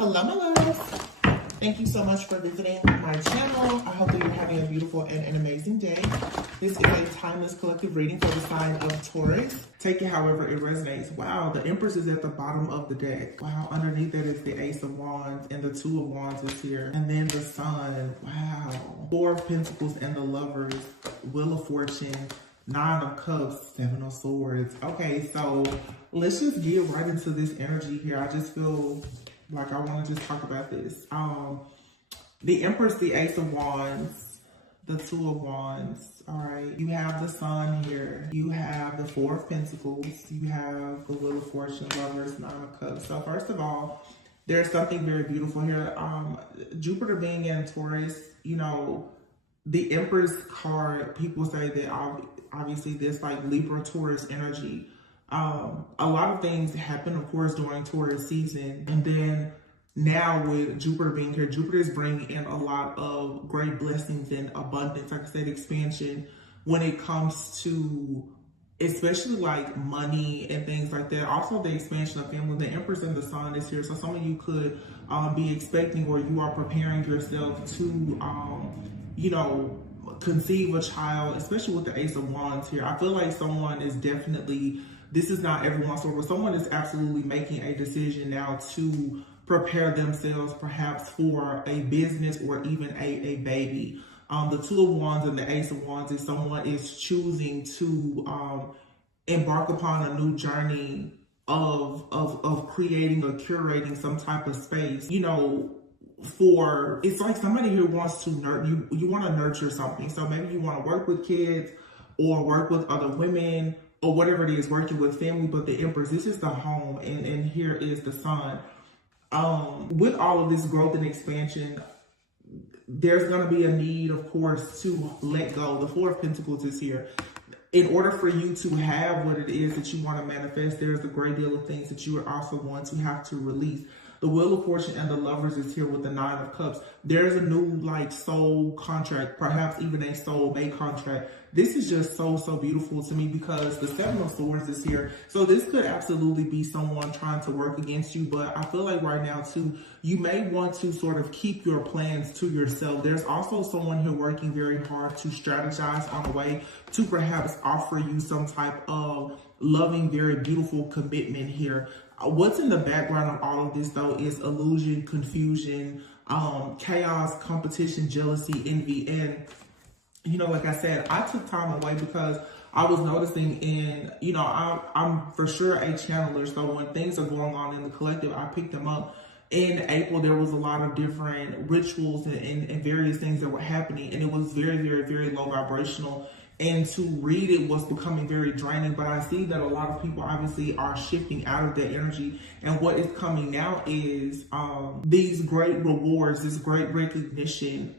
Hello, my loves. Thank you so much for visiting my channel. I hope that you're having a beautiful and an amazing day. This is a timeless collective reading for the sign of Taurus. Take it however it resonates. Wow, the Empress is at the bottom of the deck. Wow, underneath that is the Ace of Wands, and the Two of Wands is here. And then the Sun. Wow. Four of Pentacles and the Lovers. Wheel of Fortune. Nine of Cups, Seven of Swords. Okay, so let's just get right into this energy here. I just feel like I want to just talk about this. The Empress, the Ace of Wands, the Two of Wands. All right, you have the Sun here. You have the Four of Pentacles. You have the Wheel of Fortune, Lovers, Nine of Cups. So first of all, there's something very beautiful here. Jupiter being in Taurus, you know, the Empress card, people say that obviously there's like Libra Taurus energy. A lot of things happen, of course, during Taurus season. And then now with Jupiter being here, Jupiter is bringing in a lot of great blessings and abundance, like I said, expansion when it comes to especially like money and things like that. Also the expansion of family. The Empress and the Sun is here. So some of you could be expecting, or you are preparing yourself to, you know, conceive a child, especially with the Ace of Wands here. I feel like someone is definitely, this is not everyone's story, but someone is absolutely making a decision now to prepare themselves perhaps for a business or even a baby. The Two of Wands and the Ace of Wands is someone is choosing to embark upon a new journey of creating or curating some type of space, you know, for, it's like somebody who wants to you want to nurture something. So maybe you want to work with kids or work with other women or whatever it is, working with family. But the Empress, this is the home, and here is the Sun. With all of this growth and expansion, there's going to be a need, of course, to let go. The Four of Pentacles is here. In order for you to have what it is that you want to manifest, there's a great deal of things that you are also going to have to release. The Wheel of Fortune and the Lovers is here with the Nine of Cups. There's a new like soul contract, perhaps even a soul mate contract. This is just so beautiful to me because the Seven of Swords is here. So this could absolutely be someone trying to work against you. But I feel like right now too, you may want to sort of keep your plans to yourself. There's also someone here working very hard to strategize on a way to perhaps offer you some type of loving, very beautiful commitment here. What's in the background of all of this, though, is illusion, confusion, chaos, competition, jealousy, envy. And, you know, like I said, I took time away because I was noticing you know, I'm for sure a channeler. So when things are going on in the collective, I picked them up. In April, there was a lot of different rituals and various things that were happening. And it was very low vibrational. And to read it was becoming very draining, but I see that a lot of people obviously are shifting out of that energy. And what is coming now is these great rewards, this great recognition.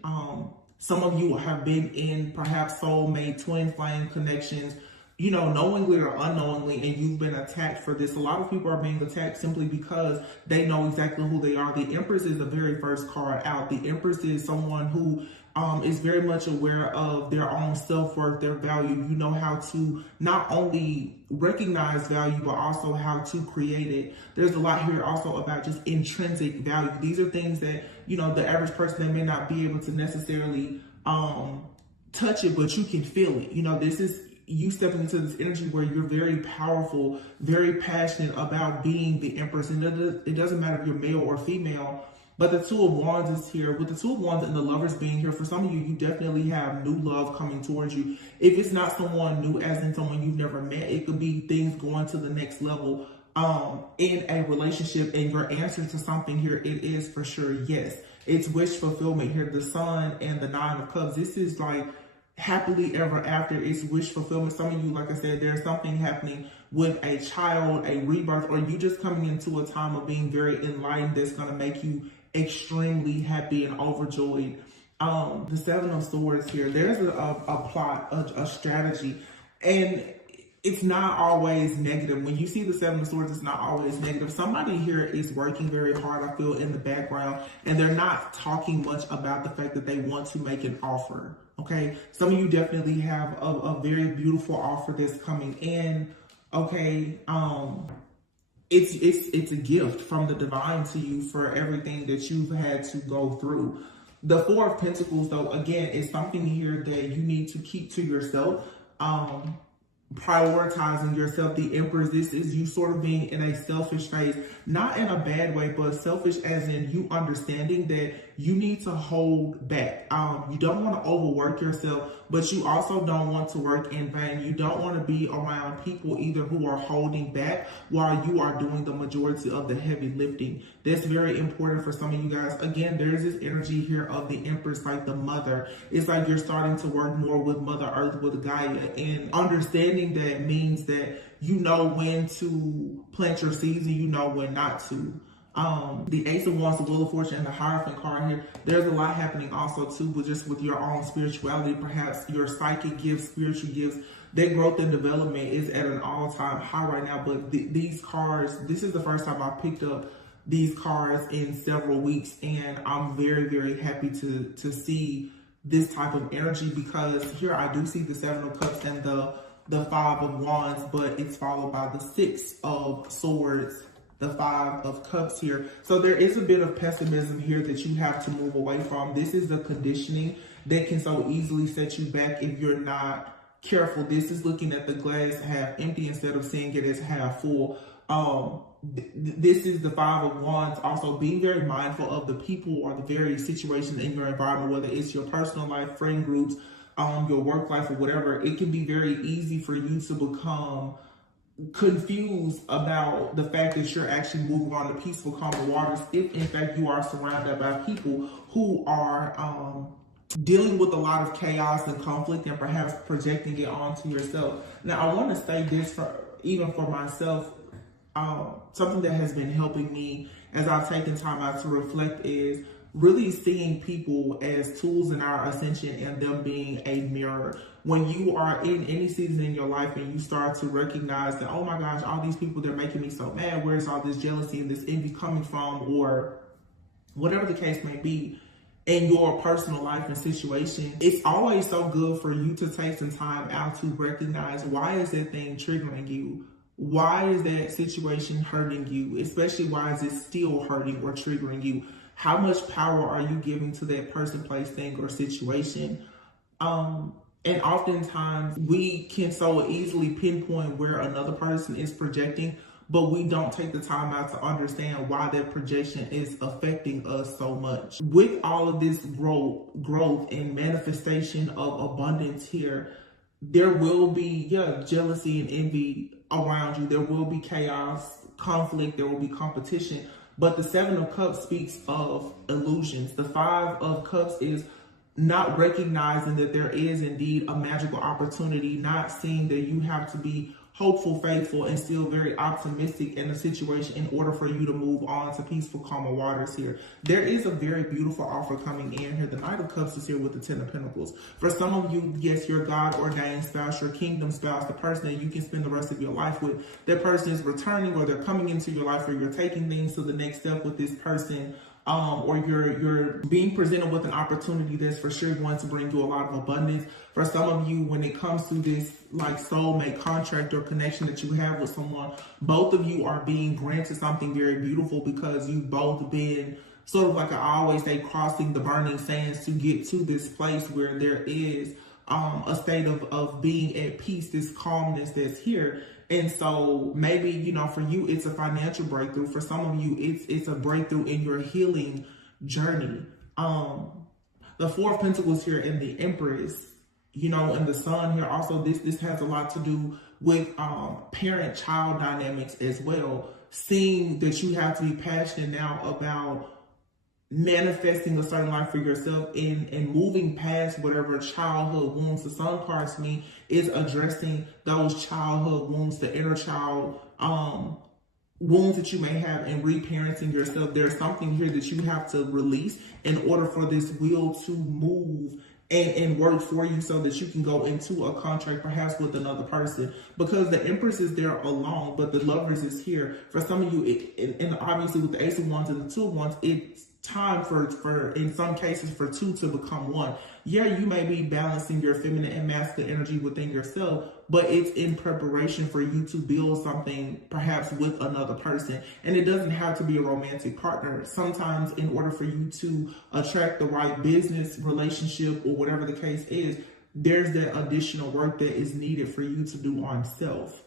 Some of you have been in perhaps soulmate, twin flame connections, you know, knowingly or unknowingly, and you've been attacked for this. A lot of people are being attacked simply because they know exactly who they are. The Empress is the very first card out. The Empress is someone who is very much aware of their own self-worth, their value. You know how to not only recognize value, but also how to create it. There's a lot here also about just intrinsic value. These are things that, you know, the average person, they may not be able to necessarily touch it, but you can feel it. You know, this is you stepping into this energy where you're very powerful, very passionate about being the Empress. And it doesn't matter if you're male or female. But the Two of Wands is here. With the Two of Wands and the Lovers being here, for some of you, you definitely have new love coming towards you. If it's not someone new, as in someone you've never met, it could be things going to the next level in a relationship. And your answer to something here, it is for sure yes. It's wish fulfillment here. The Sun and the Nine of Cups. This is like happily ever after. It's wish fulfillment. Some of you, like I said, there's something happening with a child, a rebirth, or you just coming into a time of being very enlightened that's going to make you extremely happy and overjoyed. The Seven of Swords here, there's a plot, a strategy, and it's not always negative. When you see the Seven of Swords, it's not always negative. Somebody here is working very hard, I feel, in the background, and they're not talking much about the fact that they want to make an offer. Okay, some of you definitely have a very beautiful offer that's coming in. Okay, it's a gift from the divine to you for everything that you've had to go through. The Four of Pentacles, though, again, is something here that you need to keep to yourself. Prioritizing yourself. The Empress, this is you sort of being in a selfish phase, not in a bad way, but selfish as in you understanding that you need to hold back. You don't want to overwork yourself, but you also don't want to work in vain. You don't want to be around people either who are holding back while you are doing the majority of the heavy lifting. That's very important for some of you guys. Again, there's this energy here of the Empress, like the mother. It's like you're starting to work more with Mother Earth, with Gaia, and understanding that means that you know when to plant your seeds and you know when not to. The Ace of Wands, the Wheel of Fortune, and the Hierophant card here, there's a lot happening also too, but just with your own spirituality, perhaps your psychic gifts, spiritual gifts, that growth and development is at an all-time high right now. But these cards, this is the first time I picked up these cards in several weeks, and I'm very, very happy to see this type of energy, because here I do see the Seven of Cups and the Five of Wands, but it's followed by the Six of Swords, the Five of Cups here. So there is a bit of pessimism here that you have to move away from. This is the conditioning that can so easily set you back if you're not careful. This is looking at the glass half empty instead of seeing it as half full. This is the Five of Wands. Also being very mindful of the people or the various situations in your environment, whether it's your personal life, friend groups, your work life, or whatever. It can be very easy for you to become confused about the fact that you're actually moving on to peaceful, calmer waters if in fact you are surrounded by people who are dealing with a lot of chaos and conflict and perhaps projecting it onto yourself. Now, I want to say this even for myself. Something that has been helping me as I've taken time out to reflect is really seeing people as tools in our ascension and them being a mirror. When you are in any season in your life and you start to recognize that, oh my gosh, all these people, they're making me so mad, where's all this jealousy and this envy coming from, or whatever the case may be in your personal life and situation, it's always so good for you to take some time out to recognize, why is that thing triggering you? Why is that situation hurting you? Especially, why is it still hurting or triggering you? How much power are you giving to that person, place, thing, or situation? And oftentimes we can so easily pinpoint where another person is projecting, but we don't take the time out to understand why that projection is affecting us so much. With all of this growth and manifestation of abundance here, there will be, jealousy and envy around you. There will be chaos, conflict, there will be competition. But the Seven of Cups speaks of illusions. The Five of Cups is not recognizing that there is indeed a magical opportunity, not seeing that you have to be hopeful, faithful, and still very optimistic in a situation in order for you to move on to peaceful, calmer waters here. There is a very beautiful offer coming in here. The Knight of Cups is here with the Ten of Pentacles. For some of you, yes, your God-ordained spouse, your kingdom spouse, the person that you can spend the rest of your life with, that person is returning, or they're coming into your life, or you're taking things to the next step with this person. Or you're being presented with an opportunity that's for sure going to bring you a lot of abundance. For some of you, when it comes to this like soulmate contract or connection that you have with someone, both of you are being granted something very beautiful, because you've both been sort of, like I always say, crossing the burning sands to get to this place where there is a state of being at peace, this calmness that's here. And so maybe, for you, it's a financial breakthrough. For some of you, it's a breakthrough in your healing journey. The Four of Pentacles here and the Empress, and the Sun here. Also, this has a lot to do with parent-child dynamics as well. Seeing that you have to be passionate now about manifesting a certain life for yourself and moving past whatever childhood wounds. The Sun cards to me is addressing those childhood wounds, the inner child wounds that you may have, and reparenting yourself. There's something here that you have to release in order for this wheel to move and work for you, so that you can go into a contract perhaps with another person, because the Empress is there alone, but the Lovers is here. For some of you, and obviously with the Ace of Wands and the Two of Wands, time for in some cases for two to become one. Yeah, you may be balancing your feminine and masculine energy within yourself, but it's in preparation for you to build something perhaps with another person. And it doesn't have to be a romantic partner. Sometimes in order for you to attract the right business relationship or whatever the case is, there's that additional work that is needed for you to do on self.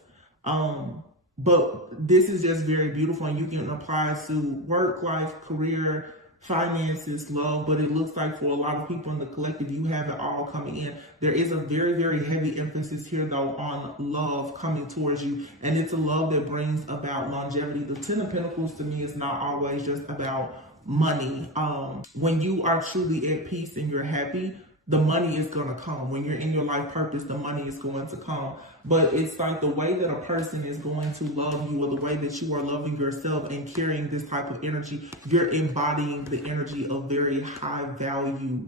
But this is just very beautiful, and you can apply to work, life, career, finances, love. But it looks like for a lot of people in the collective, you have it all coming in. There is a very, very heavy emphasis here, though, on love coming towards you. And it's a love that brings about longevity. The Ten of Pentacles to me is not always just about money. When you are truly at peace and you're happy, the money is going to come. When you're in your life purpose, the money is going to come. But it's like the way that a person is going to love you, or the way that you are loving yourself and carrying this type of energy, you're embodying the energy of very high value.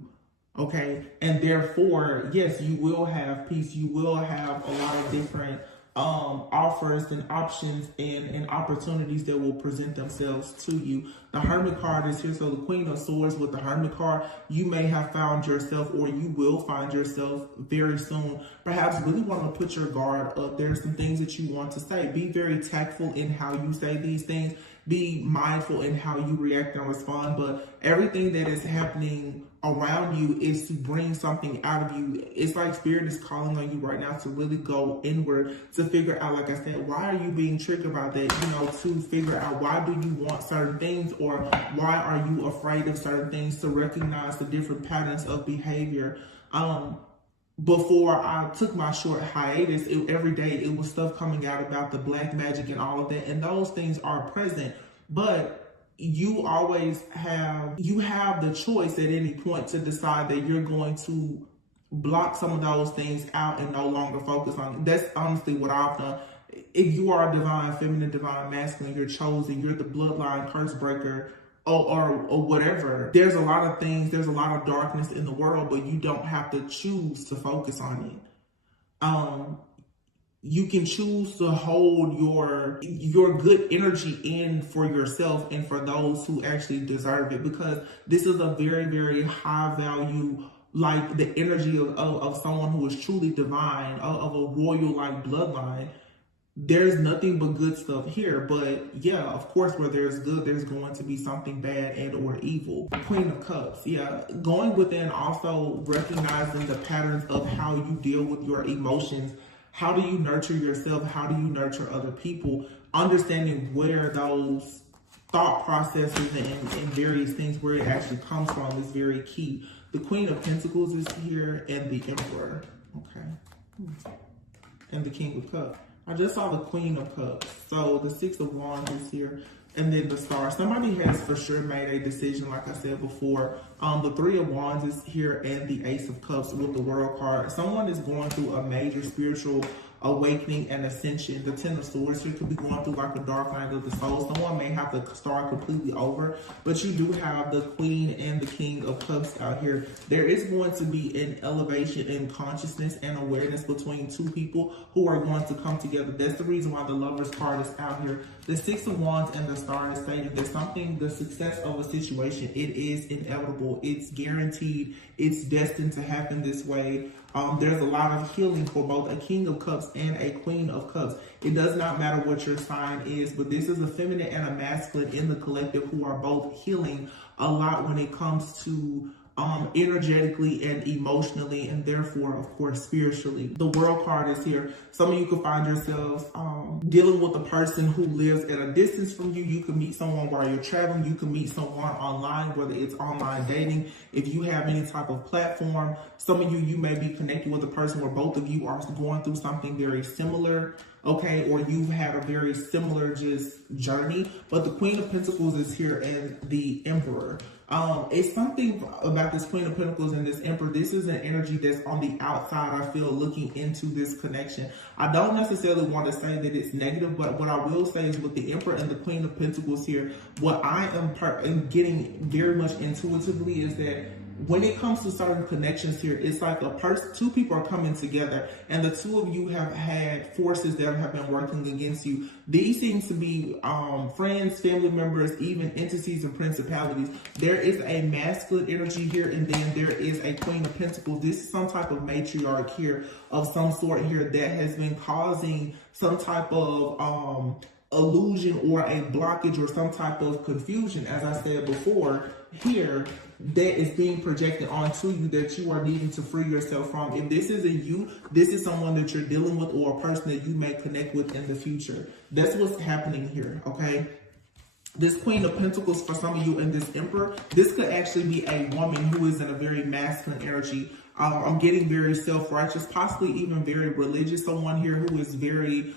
Okay. And therefore, yes, you will have peace. You will have a lot of different offers and options and opportunities that will present themselves to you. The Hermit card is here. So the Queen of Swords with the Hermit card, you may have found yourself, or you will find yourself very soon, perhaps really want to put your guard up. There's some things that you want to say. Be very tactful in how you say these things. Be mindful in how you react and respond. But everything that is happening around you is to bring something out of you. It's like Spirit is calling on you right now to really go inward, to figure out, like I said, why are you being triggered by that? You know, to figure out why do you want certain things, or why are you afraid of certain things, to recognize the different patterns of behavior. Before I took my short hiatus, every day it was stuff coming out about the black magic and all of that. And those things are present, but you always have the choice at any point to decide that you're going to block some of those things out and no longer focus on it. That's honestly what I've done. If you are divine feminine, divine masculine, you're chosen, you're the bloodline curse breaker, or whatever. There's a lot of things, there's a lot of darkness in the world, but you don't have to choose to focus on it. You can choose to hold your good energy in for yourself and for those who actually deserve it, because this is a very, very high value, like the energy of someone who is truly divine, of a royal like bloodline. There's nothing but good stuff here. But yeah, of course, where there's good, there's going to be something bad and or evil. Queen of Cups, yeah. Going within, also recognizing the patterns of how you deal with your emotions. How do you nurture yourself? How do you nurture other people? Understanding where those thought processes and various things, where it actually comes from, is very key. The Queen of Pentacles is here, and the Emperor, okay? And the King of Cups. I just saw the Queen of Cups. So the Six of Wands is here, and then the Star. Somebody has for sure made a decision, like I said before. The Three of Wands is here, and the Ace of Cups with the World card. Someone is going through a major spiritual awakening and ascension. The Ten of Swords here could be going through like a dark night of the soul. Someone may have to start completely over, but you do have the Queen and the King of Cups out here. There is going to be an elevation in consciousness and awareness between two people who are going to come together. That's the reason why the Lovers card is out here. The Six of Wands and the Star is stating that something, the success of a situation, it is inevitable. It's guaranteed. It's destined to happen this way. There's a lot of healing for both a King of Cups and a Queen of Cups. It does not matter what your sign is, but this is a feminine and a masculine in the collective who are both healing a lot when it comes to energetically and emotionally, and therefore, of course, spiritually. The World card is here. Some of you could find yourselves dealing with a person who lives at a distance from you. You can meet someone while you're traveling. You can meet someone online, whether it's online dating. If you have any type of platform, some of you may be connected with a person where both of you are going through something very similar, okay, or you've had a very similar just journey. But the Queen of Pentacles is here, and the Emperor. It's something about this Queen of Pentacles and this Emperor. This is an energy that's on the outside, I feel, looking into this connection. I don't necessarily want to say that it's negative, but what I will say is with the Emperor and the Queen of Pentacles here, what I am getting very much intuitively is that when it comes to certain connections here, it's like two people are coming together, and the two of you have had forces that have been working against you. These seems to be friends, family members, even entities and principalities. There is a masculine energy here, and then there is a Queen of Pentacles. This is some type of matriarch here of some sort here that has been causing some type of illusion or a blockage or some type of confusion, as I said before, here that is being projected onto you that you are needing to free yourself from. If this isn't you, this is someone that you're dealing with or a person that you may connect with in the future. That's what's happening here, okay? This Queen of Pentacles for some of you and this Emperor, this could actually be a woman who is in a very masculine energy. I'm getting very self-righteous, possibly even very religious. Someone here who is very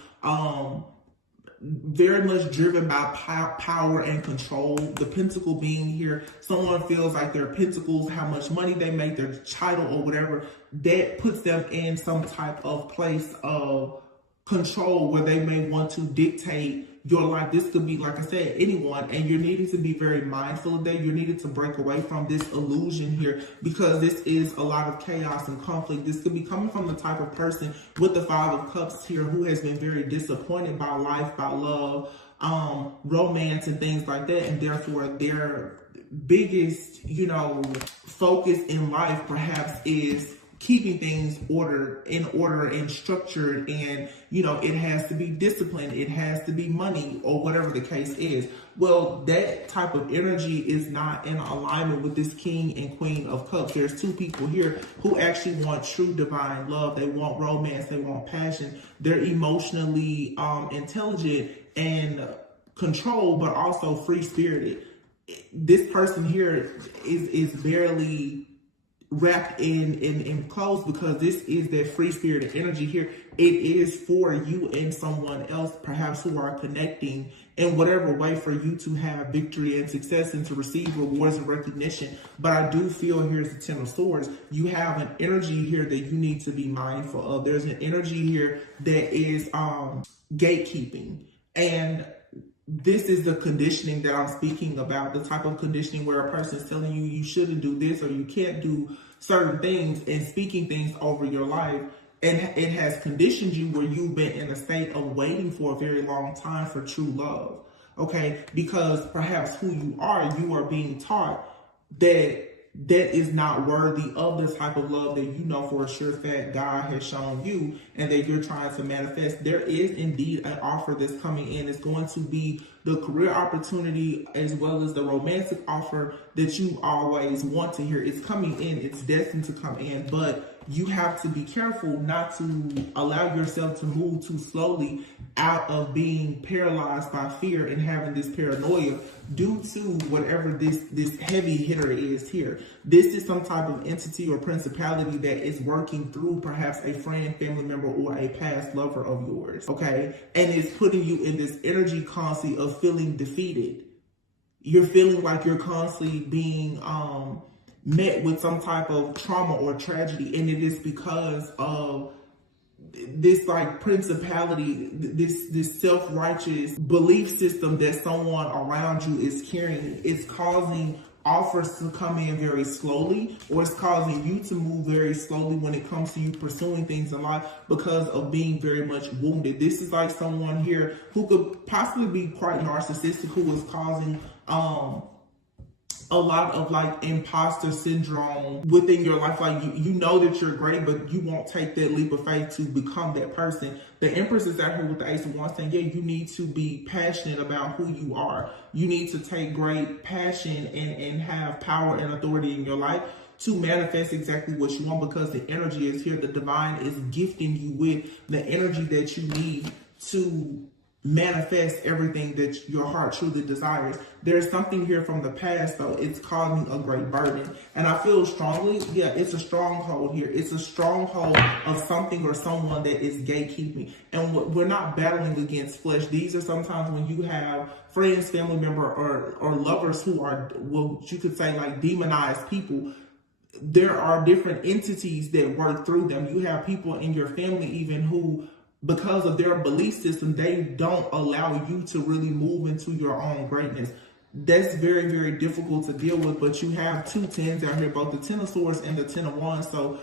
much driven by power and control. The pentacle being here, someone feels like their pentacles, how much money they make, their title or whatever, that puts them in some type of place of control where they may want to dictate your life. This could be, like I said, anyone, and you're needing to be very mindful of that. You're needing to break away from this illusion here, because this is a lot of chaos and conflict. This could be coming from the type of person with the Five of Cups here who has been very disappointed by life, by love, romance and things like that, and therefore their biggest, focus in life perhaps is keeping things in order and structured, and it has to be disciplined, it has to be money, or whatever the case is. Well, that type of energy is not in alignment with this King and Queen of Cups. There's two people here who actually want true divine love. They want romance, they want passion. They're emotionally intelligent and controlled, but also free-spirited. This person here is barely wrapped in clothes, because this is that free-spirited energy here. It is for you and someone else, perhaps, who are connecting in whatever way for you to have victory and success and to receive rewards and recognition. But I do feel, here's the Ten of Swords, you have an energy here that you need to be mindful of. There's an energy here that is gatekeeping, and this is the conditioning that I'm speaking about, the type of conditioning where a person is telling you you shouldn't do this or you can't do certain things and speaking things over your life. And it has conditioned you where you've been in a state of waiting for a very long time for true love, okay? Because perhaps who you are being taught that is not worthy of this type of love that you know for a sure fact God has shown you and that you're trying to manifest. There is indeed an offer that's coming in. It's going to be the career opportunity as well as the romantic offer that you always want to hear. It's coming in. It's destined to come in, but you have to be careful not to allow yourself to move too slowly out of being paralyzed by fear and having this paranoia due to whatever this heavy hitter is here. This is some type of entity or principality that is working through perhaps a friend, family member, or a past lover of yours, okay? And it's putting you in this energy constantly of feeling defeated. You're feeling like you're constantly being met with some type of trauma or tragedy, and it is because of this like principality, this self-righteous belief system that someone around you is carrying. It's causing offers to come in very slowly, or it's causing you to move very slowly when it comes to you pursuing things in life because of being very much wounded. This is like someone here who could possibly be quite narcissistic, who is causing a lot of like imposter syndrome within your life. Like you know that you're great, but you won't take that leap of faith to become that person. The Empress is out here with the Ace of Wands saying, yeah, you need to be passionate about who you are. You need to take great passion and have power and authority in your life to manifest exactly what you want, because the energy is here. The divine is gifting you with the energy that you need to manifest everything that your heart truly desires. There's something here from the past, though. It's causing a great burden. And I feel strongly, yeah, it's a stronghold here. It's a stronghold of something or someone that is gatekeeping. And we're not battling against flesh. These are sometimes when you have friends, family member, or lovers who are, well, you could say like demonized people. There are different entities that work through them. You have people in your family even who, because of their belief system, they don't allow you to really move into your own greatness. that's very, very difficult to deal with. But you have two tens out here, both the Ten of Swords and the Ten of Wands. So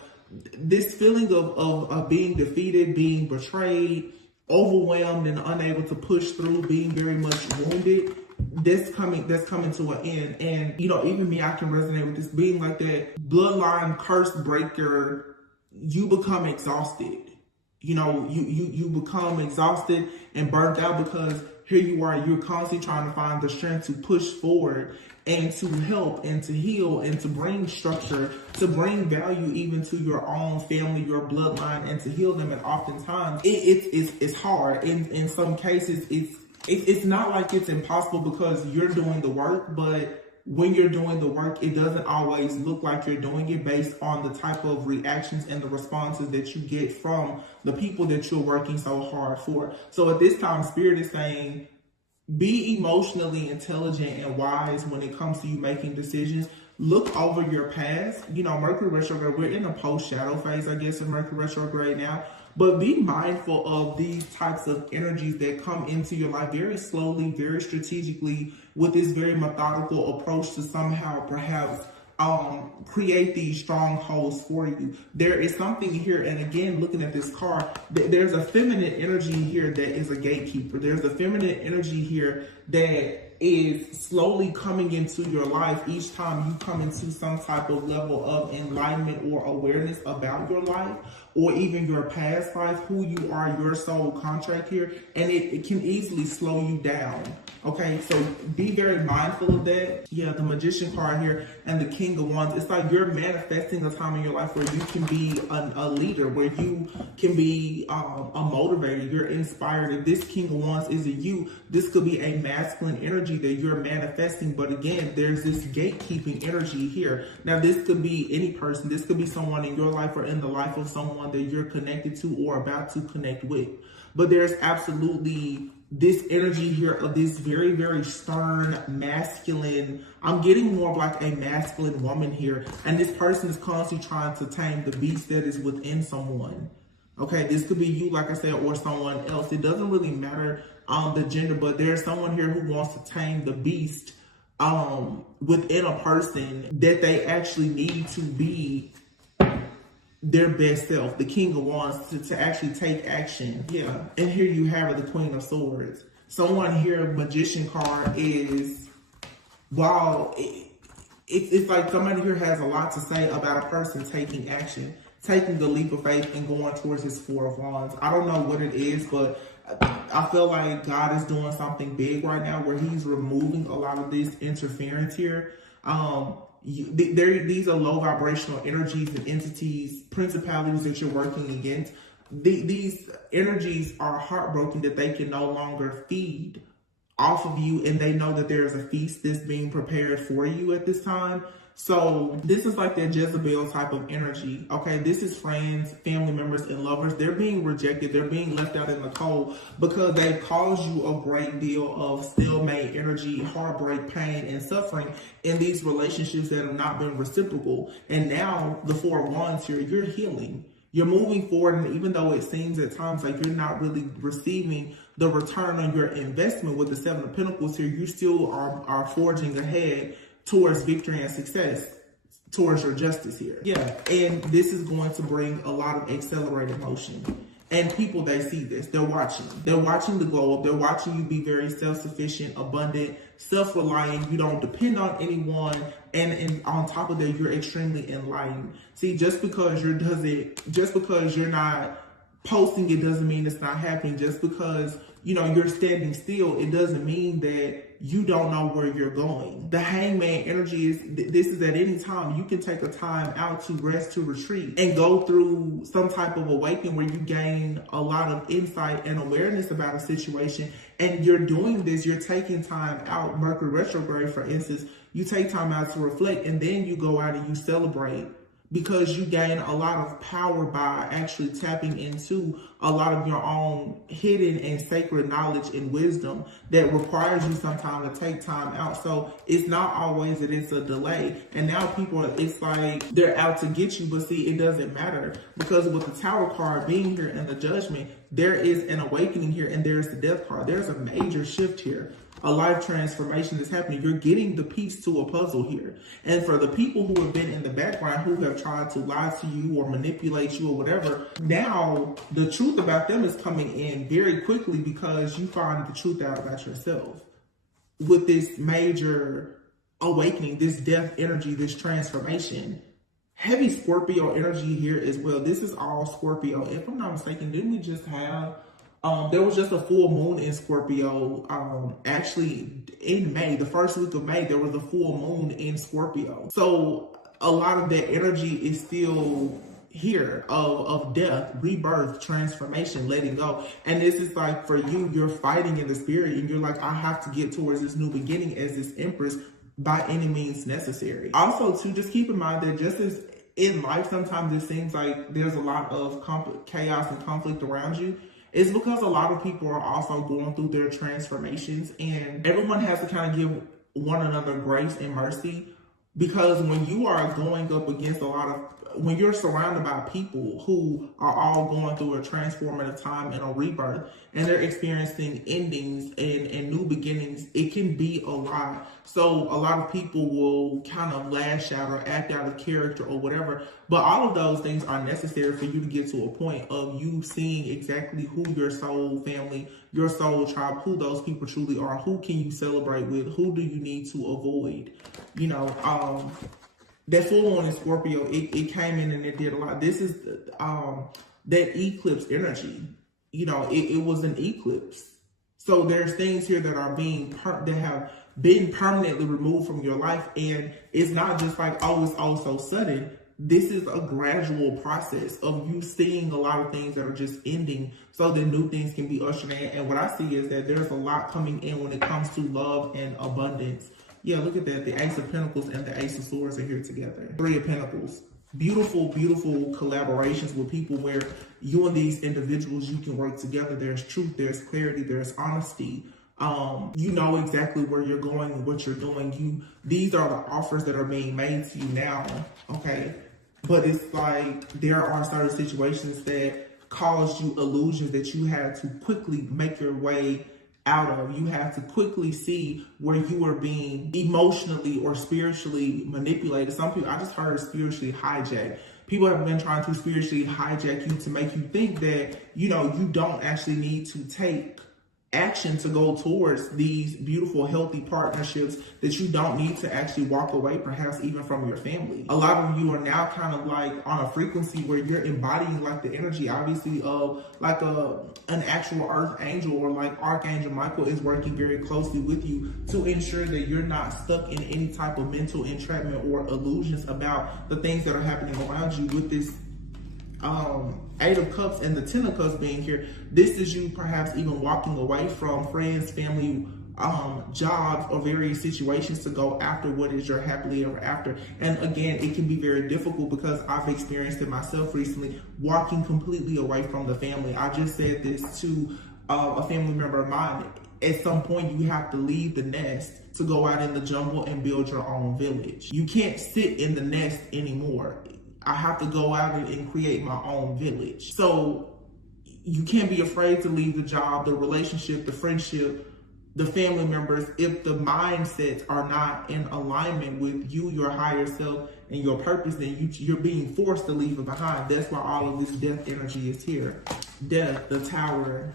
this feeling of being defeated, being betrayed, overwhelmed and unable to push through, being very much wounded, that's coming to an end. And even me, I can resonate with this, being like that bloodline curse breaker. You become exhausted. You become exhausted and burnt out, because here you are, you're constantly trying to find the strength to push forward and to help and to heal and to bring structure, to bring value even to your own family, your bloodline, and to heal them. And oftentimes it's hard. In some cases, it's not like it's impossible because you're doing the work, but when you're doing the work, it doesn't always look like you're doing it based on the type of reactions and the responses that you get from the people that you're working so hard for. So at this time, Spirit is saying, be emotionally intelligent and wise when it comes to you making decisions. Look over your past. Mercury retrograde, we're in a post-shadow phase, I guess, of Mercury retrograde now. But be mindful of these types of energies that come into your life very slowly, very strategically, with this very methodical approach to somehow perhaps create these strongholds for you. There is something here, and again, looking at this card, there's a feminine energy here that is a gatekeeper. There's a feminine energy here that is slowly coming into your life each time you come into some type of level of enlightenment or awareness about your life, or even your past life, who you are, your soul contract here, and it can easily slow you down. Okay, so be very mindful of that. Yeah, the Magician card here and the King of Wands. It's like you're manifesting a time in your life where you can be a leader, where you can be a motivator. You're inspired. If this King of Wands is a you, this could be a masculine energy that you're manifesting. But again, there's this gatekeeping energy here. Now, this could be any person. This could be someone in your life or in the life of someone that you're connected to or about to connect with. But there's absolutely this energy here of this very, very stern, masculine. I'm getting more of like a masculine woman here. And this person is constantly trying to tame the beast that is within someone. Okay, this could be you, like I said, or someone else. It doesn't really matter the gender, but there's someone here who wants to tame the beast within a person that they actually need to be their best self, the King of Wands, to actually take action. Yeah, and here you have it, the Queen of Swords. Someone here, Magician card is, wow, it's like somebody here has a lot to say about a person taking action, taking the leap of faith and going towards this Four of Wands. I don't know what it is, but I feel like God is doing something big right now where he's removing a lot of this interference here. These are low vibrational energies and entities, principalities that you're working against. These energies are heartbroken that they can no longer feed off of you, and they know that there's a feast that's being prepared for you at this time. So this is like that Jezebel type of energy. Okay, this is friends, family members, and lovers. They're being rejected. They're being left out in the cold because they've caused you a great deal of stalemate energy, heartbreak, pain, and suffering in these relationships that have not been reciprocal. And now the Four of Wands here, you're healing. You're moving forward, and even though it seems at times like you're not really receiving the return on your investment with the Seven of Pentacles here, you still are forging ahead towards victory and success, towards your justice here. Yeah, and this is going to bring a lot of accelerated motion. And people, they see this. They're watching. They're watching the glow up. They're watching you be very self-sufficient, abundant, self-reliant. You don't depend on anyone. And on top of that, you're extremely enlightened. See, just because you're not posting, it doesn't mean it's not happening. Just because, you're standing still, it doesn't mean that you don't know where you're going. The Hangman energy is, this is at any time. You can take a time out to rest, to retreat, and go through some type of awakening where you gain a lot of insight and awareness about a situation. And you're doing this, you're taking time out. Mercury retrograde, for instance, you take time out to reflect, and then you go out and you celebrate, because you gain a lot of power by actually tapping into a lot of your own hidden and sacred knowledge and wisdom that requires you sometimes to take time out. So it's not always that it's a delay. And now people, it's like they're out to get you, but see, it doesn't matter, because with the Tower card being here and the Judgment, there is an awakening here, and there's the Death card. There's a major shift here. a life transformation is happening. You're getting the piece to a puzzle here. And for the people who have been in the background, who have tried to lie to you or manipulate you or whatever, now the truth about them is coming in very quickly because you find the truth out about yourself. With this major awakening, this death energy, this transformation. Heavy Scorpio energy here as well. This is all Scorpio. If I'm not mistaken, didn't we just have... there was just a full moon in Scorpio. Actually, in May, the first week of May, there was a full moon in Scorpio. So a lot of that energy is still here of death, rebirth, transformation, letting go. And this is like for you, you're fighting in the spirit and you're like, I have to get towards this new beginning as this Empress by any means necessary. Also, too, just keep in mind that just as in life, sometimes it seems like there's a lot of chaos and conflict around you. It's because a lot of people are also going through their transformations, and everyone has to kind of give one another grace and mercy, because when you are going up against when you're surrounded by people who are all going through a transformative time and a rebirth, and they're experiencing endings and new beginnings, it can be a lot. So a lot of people will kind of lash out or act out of character or whatever. But all of those things are necessary for you to get to a point of you seeing exactly who your soul family, your soul tribe, who those people truly are. Who can you celebrate with? Who do you need to avoid? You know, that full moon in Scorpio, it came in and it did a lot. This is that eclipse energy. You know, it was an eclipse. So there's things here that are that have been permanently removed from your life. And it's not just like, oh, it's all so sudden. This is a gradual process of you seeing a lot of things that are just ending so that new things can be ushered in. And what I see is that there's a lot coming in when it comes to love and abundance. Yeah, look at that. The Ace of Pentacles and the Ace of Swords are here together. Three of Pentacles. Beautiful, beautiful collaborations with people where you and these individuals, you can work together. There's truth, there's clarity, there's honesty. You know exactly where you're going and what you're doing. These are the offers that are being made to you now, okay? But it's like there are certain situations that cause you illusions that you have to quickly make your way out of. You have to quickly see where you are being emotionally or spiritually manipulated. Some people, I just heard spiritually hijacked. People have been trying to spiritually hijack you to make you think that, you know, you don't actually need to take action to go towards these beautiful, healthy partnerships, that you don't need to actually walk away, perhaps even from your family. A lot of you are now kind of like on a frequency where you're embodying like the energy, obviously, of like an actual earth angel, or like Archangel Michael is working very closely with you to ensure that you're not stuck in any type of mental entrapment or illusions about the things that are happening around you. With this Eight of Cups and the Ten of Cups being here, this is you perhaps even walking away from friends, family, jobs, or various situations to go after what is your happily ever after. And again, it can be very difficult because I've experienced it myself recently, walking completely away from the family. I just said this to a family member of mine. At some point, you have to leave the nest to go out in the jungle and build your own village. You can't sit in the nest anymore. I have to go out and create my own village. So you can't be afraid to leave the job, the relationship, the friendship, the family members, if the mindsets are not in alignment with you, your higher self, and your purpose, then you're being forced to leave it behind. That's why all of this death energy is here. Death, the Tower,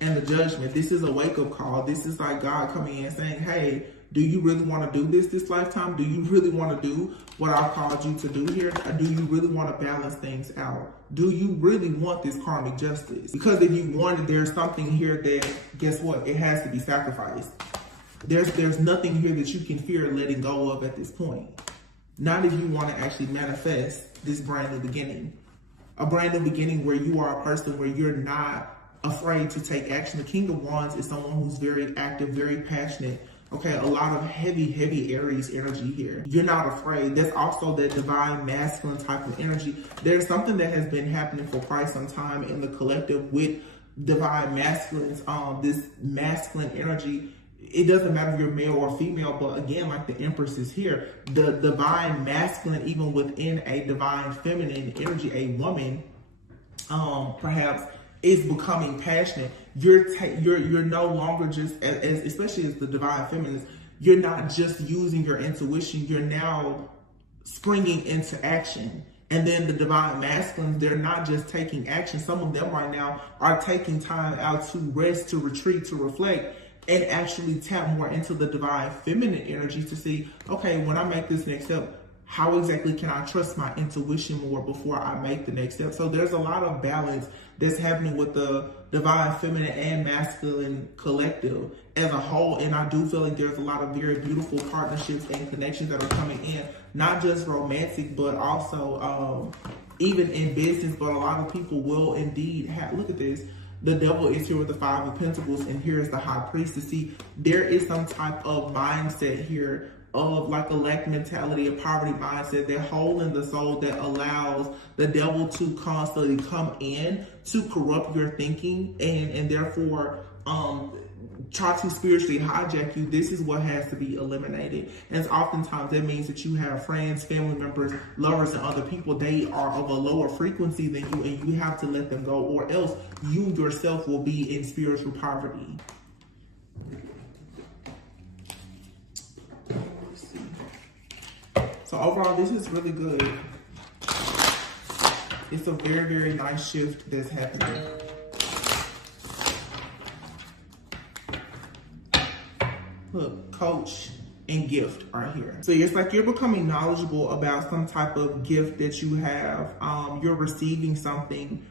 and the Judgment. This is a wake-up call. This is like God coming in saying, hey, do you really want to do this lifetime? Do you really want to do what I called you to do here? Do you really want to balance things out? Do you really want this karmic justice? Because if you want it, there's something here that, guess what? It has to be sacrificed. There's nothing here that you can fear letting go of at this point. Not if you want to actually manifest this brand new beginning. A brand new beginning where you are a person where you're not afraid to take action. The King of Wands is someone who's very active, very passionate. Okay, a lot of heavy Aries energy here. You're not afraid. There's also that divine masculine type of energy. There's something that has been happening for quite some time in the collective with divine masculines. This masculine energy, it doesn't matter if you're male or female, but again, like the Empress is here, the divine masculine, even within a divine feminine energy, a woman, perhaps is becoming passionate. You're no longer just as especially as the divine feminist, you're not just using your intuition, you're now springing into action. And then the divine masculines, they're not just taking action. Some of them right now are taking time out to rest, to retreat, to reflect, and actually tap more into the divine feminine energy to see, okay, when I make this next step, how exactly can I trust my intuition more before I make the next step? So there's a lot of balance that's happening with the divine feminine and masculine collective as a whole. And I do feel like there's a lot of very beautiful partnerships and connections that are coming in, not just romantic, but also even in business. But a lot of people will indeed have, look at this. The devil is here with the 5 of Pentacles, and here is the High Priestess. See, there is some type of mindset here of like a lack mentality, a poverty mindset, that hole in the soul that allows the devil to constantly come in to corrupt your thinking and therefore try to spiritually hijack you. This is what has to be eliminated. And oftentimes that means that you have friends, family members, lovers, and other people. They are of a lower frequency than you, and you have to let them go, or else you yourself will be in spiritual poverty. So overall, this is really good. It's a very, very nice shift that's happening. Look, coach and gift are here. So it's like you're becoming knowledgeable about some type of gift that you have. You're receiving something.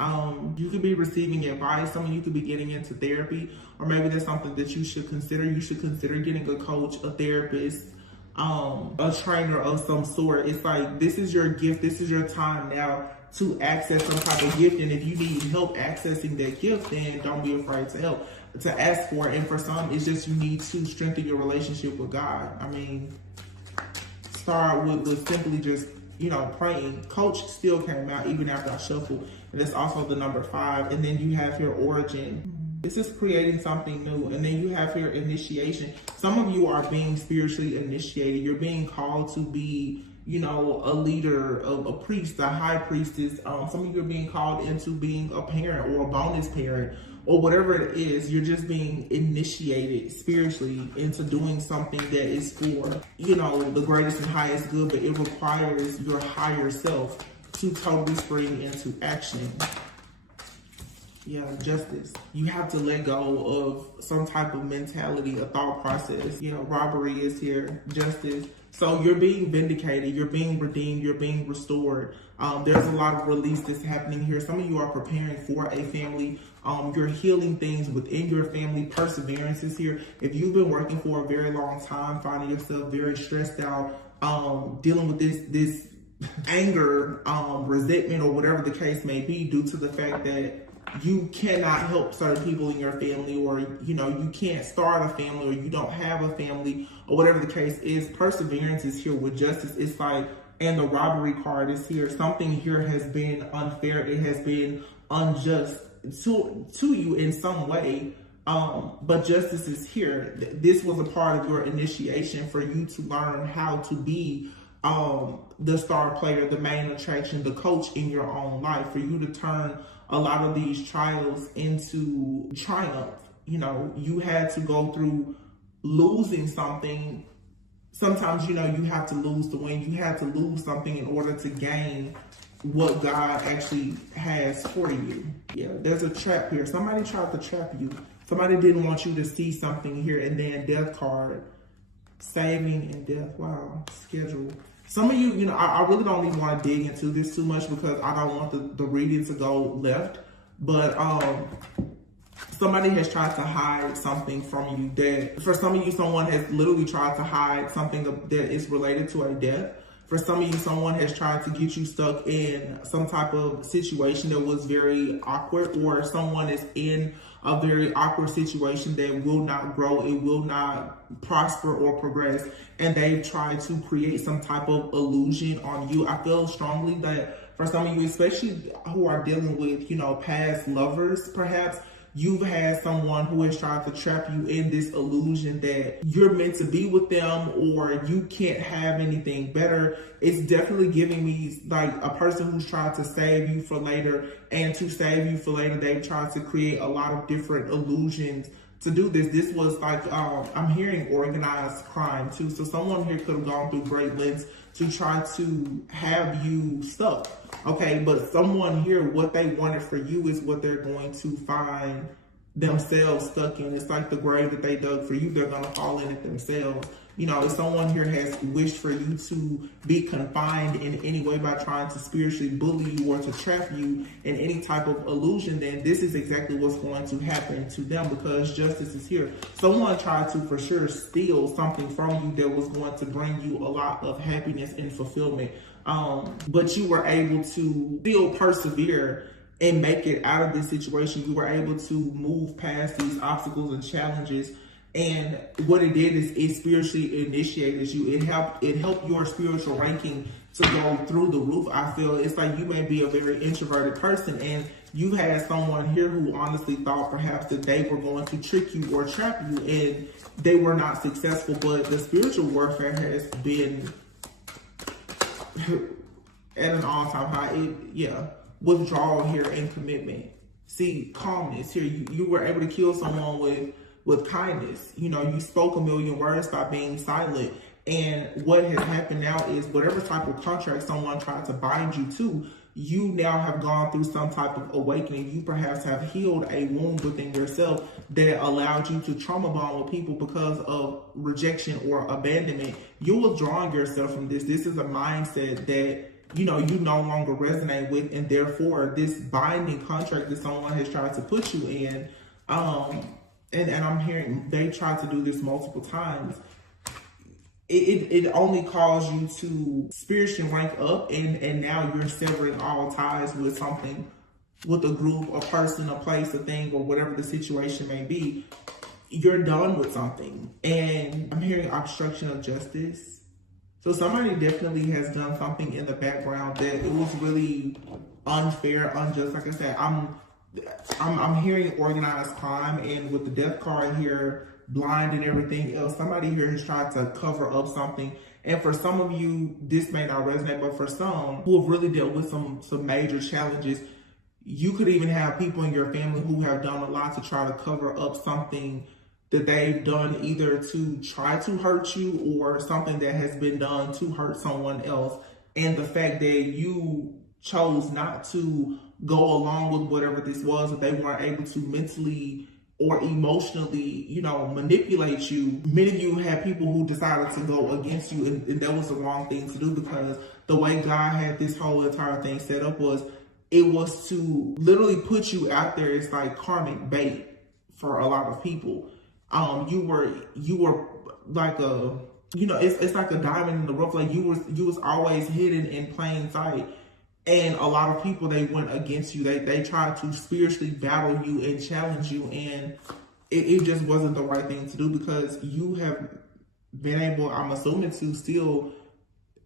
You could be receiving advice. Some of you could be getting into therapy, or maybe that's something that you should consider. You should consider getting a coach, a therapist, a trainer of some sort. It's like, this is your gift. This is your time now to access some type of gift. And if you need help accessing that gift, then don't be afraid to ask for it. And for some, it's just you need to strengthen your relationship with God. I mean, start with simply just, you know, praying. Coach still came out even after I shuffled. And that's also the number 5. And then you have your origin. This is creating something new. And then you have your initiation. Some of you are being spiritually initiated. You're being called to be, you know, a leader, a priest, a high priestess. Some of you are being called into being a parent or a bonus parent, or whatever it is. You're just being initiated spiritually into doing something that is for, you know, the greatest and highest good, but it requires your higher self to totally spring into action. Yeah, justice. You have to let go of some type of mentality, a thought process. You know, robbery is here, justice. So you're being vindicated, you're being redeemed, you're being restored. There's a lot of release that's happening here. Some of you are preparing for a family. You're healing things within your family. Perseverance is here. If you've been working for a very long time, finding yourself very stressed out, dealing with this anger, resentment, or whatever the case may be, due to the fact that you cannot help certain people in your family, or, you know, you can't start a family, or you don't have a family, or whatever the case is, perseverance is here with justice. It's like, and the robbery card is here. Something here has been unfair. It has been unjust to you in some way. But justice is here. This was a part of your initiation for you to learn how to be the star player, the main attraction, the coach in your own life, for you to turn a lot of these trials into triumph. You know, you had to go through losing something. Sometimes, you know, you have to lose to win. You have to lose something in order to gain what God actually has for you. Yeah, there's a trap here. Somebody tried to trap you. Somebody didn't want you to see something here. And then death card, saving and death. Wow, schedule. Some of you, you know, I really don't even want to dig into this too much, because I don't want the reading to go left. But somebody has tried to hide something from you. That for some of you, someone has literally tried to hide something that is related to a death. For some of you, someone has tried to get you stuck in some type of situation that was very awkward, or someone is in a very awkward situation that will not grow, it will not prosper or progress, and they've tried to create some type of illusion on you. I feel strongly that for some of you, especially who are dealing with, you know, past lovers, perhaps, you've had someone who has tried to trap you in this illusion that you're meant to be with them or you can't have anything better. It's definitely giving me like a person who's tried to save you for later, and to save you for later, they've tried to create a lot of different illusions to do this. This was like, I'm hearing organized crime too. So someone here could have gone through great lengths to try to have you stuck. Okay, but someone here, what they wanted for you is what they're going to find themselves stuck in. It's like the grave that they dug for you, they're gonna fall in it themselves. You know, if someone here has wished for you to be confined in any way by trying to spiritually bully you or to trap you in any type of illusion, then this is exactly what's going to happen to them, because justice is here. Someone tried to for sure steal something from you that was going to bring you a lot of happiness and fulfillment. But you were able to still persevere and make it out of this situation. You were able to move past these obstacles and challenges. And what it did is it spiritually initiated you. It helped your spiritual ranking to go through the roof. I feel it's like you may be a very introverted person, and you had someone here who honestly thought perhaps that they were going to trick you or trap you, and they were not successful. But the spiritual warfare has been at an all-time high. Withdrawal here and commitment. See, calmness here. You were able to kill someone with kindness. You know, you spoke a million words by being silent. And what has happened now is whatever type of contract someone tried to bind you to, you now have gone through some type of awakening. You perhaps have healed a wound within yourself that allowed you to trauma bond with people because of rejection or abandonment. You're withdrawing yourself from this. This is a mindset that, you know, you no longer resonate with, and therefore this binding contract that someone has tried to put you in, and I'm hearing they tried to do this multiple times. It only caused you to spiritually rank up, and now you're severing all ties with something, with a group, a person, a place, a thing, or whatever the situation may be. You're done with something. And I'm hearing obstruction of justice. So somebody definitely has done something in the background that it was really unfair, unjust. Like I said, I'm hearing organized crime, and with the death card here, blind and everything else, somebody here has tried to cover up something. And for some of you, this may not resonate, but for some who have really dealt with some major challenges, you could even have people in your family who have done a lot to try to cover up something that they've done, either to try to hurt you or something that has been done to hurt someone else. And the fact that you chose not to go along with whatever this was, that they weren't able to mentally or emotionally, you know, manipulate you. Many of you had people who decided to go against you, and that was the wrong thing to do, because the way God had this whole entire thing set up was, it was to literally put you out there. It's like karmic bait for a lot of people. You were like a, you know, it's like a diamond in the rough. Like you was always hidden in plain sight. And a lot of people, they went against you. They tried to spiritually battle you and challenge you. And it just wasn't the right thing to do, because you have been able, I'm assuming, to still